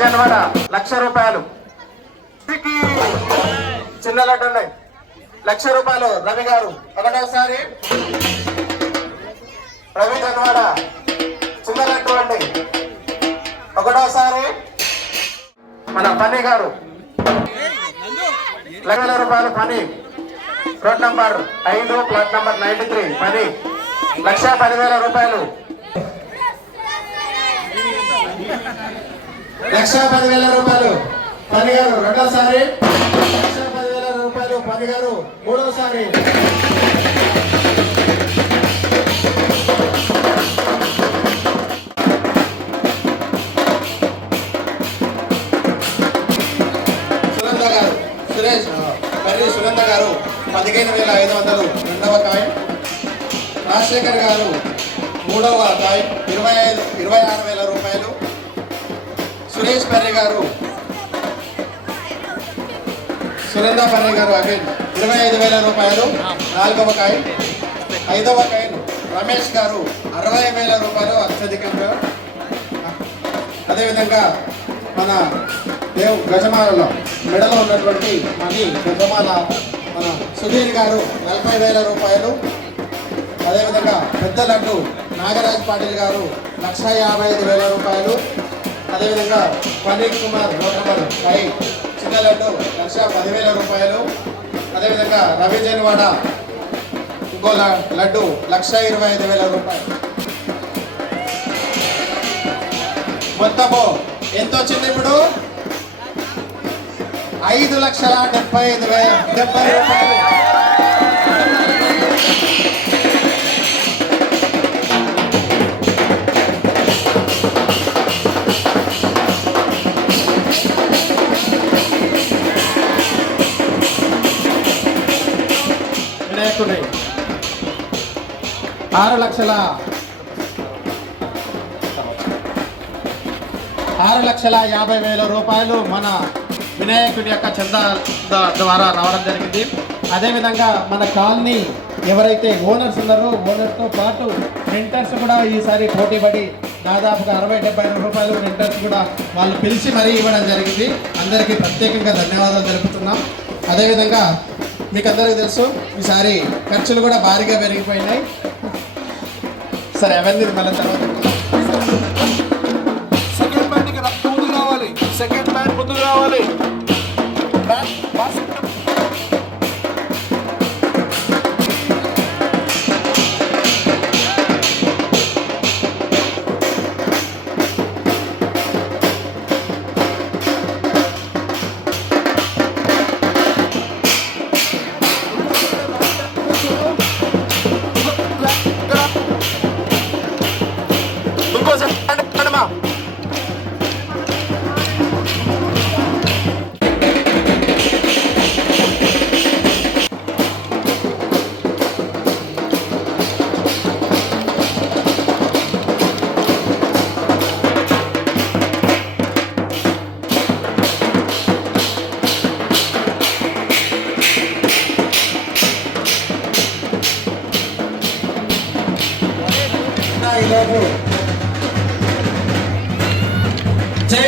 జన్వాడ 1,00,000 రూపాయలు. చిన్న లడ్డు ఉన్నాయి 1,00,000 రూపాయలు. రవి గారు ఒకటోసారి. రవి జన్వాడ చిన్న లడ్డు అండి ఒకటోసారి. మన పని గారు 1,00,000 రూపాయలు. పని రోడ్ నంబర్ 5 ప్లాట్ నంబర్ 93 పని 1,10,000 రూపాయలు. 1,10,000 రూపాయలు పని గారు రెండోసారి. 1,10,000 రూపాయలు పని గారు మూడోసారి. సునంద గారు సురేష్ కర్రీ సునంద గారు 15,500 రెండవ కాయం. రాజశేఖర్ గారు మూడవ కాయం 26,000 రూపాయలు. సురేష్ పర్రి గారు సునంద పర్రి గారు అగైన్ 25,000 రూపాయలు నాలుగవ కాయం. ఐదవ కాయం రమేష్ గారు 60,000 రూపాయలు అత్యధికంగా. అదేవిధంగా మన గజమాలలో మెడలో ఉన్నటువంటి మనీ గజమాల మన సుధీర్ గారు 40,000 రూపాయలు. అదేవిధంగా పెద్ద లడ్డు నాగరాజ్ పాటిల్ గారు 1,55,000 రూపాయలు. అదేవిధంగా పనీర్ కుమార్ రోడ్నమర్ 5 చిన్న లడ్డు 1,10,000 రూపాయలు. అదేవిధంగా రవి జన్వాడ ఇంకో లడ్డు 1,25,000 రూపాయలు. మొత్తము ఎంత వచ్చింది ఇప్పుడు? 5,75,000 రూపాయలు. వినాయకుడి 6,50,000 రూపాయలు మన వినాయకుడి యొక్క చందా ద్వారా రావడం జరిగింది. అదేవిధంగా మన కాలనీ ఎవరైతే ఓనర్స్ ఉన్నారో ఓనర్తో పాటు రెంటర్స్ కూడా ఈసారి పోటీపడి దాదాపుగా 60-70 రూపాయలు రెంటర్స్ కూడా వాళ్ళు పిలిచి మరీ ఇవ్వడం జరిగింది. అందరికీ ప్రత్యేకంగా ధన్యవాదాలు తెలుపుతున్నాం. అదేవిధంగా మీకు అందరికీ తెలుసు ఈసారి ఖర్చులు కూడా భారీగా పెరిగిపోయినాయి. సరే అవన్నీ మళ్ళీ తర్వాత. సెకండ్ బ్యాండ్కి ముందుకు రావాలి. సెకండ్ బ్యాండ్ ముందుకు రావాలి. జై